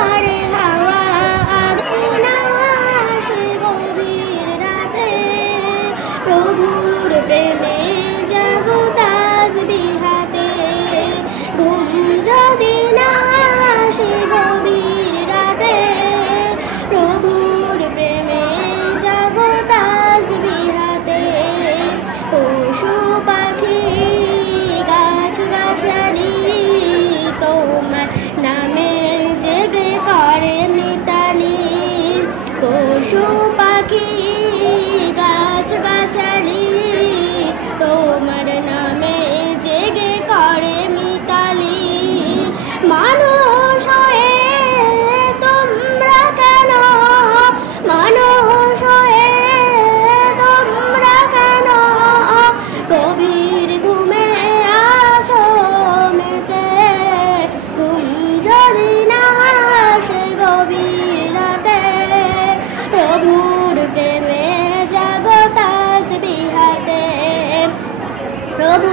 ঝড়ে হাওয়া আগুনা সে গভীর রাতে প্রভুর প্রেমে জাগো তাসবিহাতে ঘুম যদি না আসে গভীর রাতে প্রভুর প্রেমে জাগো তাসবিহাতে পশু পাখি গাছ গাছালি তোমার নামে জেগে করে মিতালি পশু পাখি গাছ গাছালি তোমার নামে জেগে করে মিতালি মানুষ হয়ে তোমরা কেন মানুষ হয়ে তোমরা কেন গভীর ঘুমে আছো মেতে ঘুম যদি না আসে গভীর রাতে প্রভুর প্রেমে জাগো তাসবিহাতে প্রভু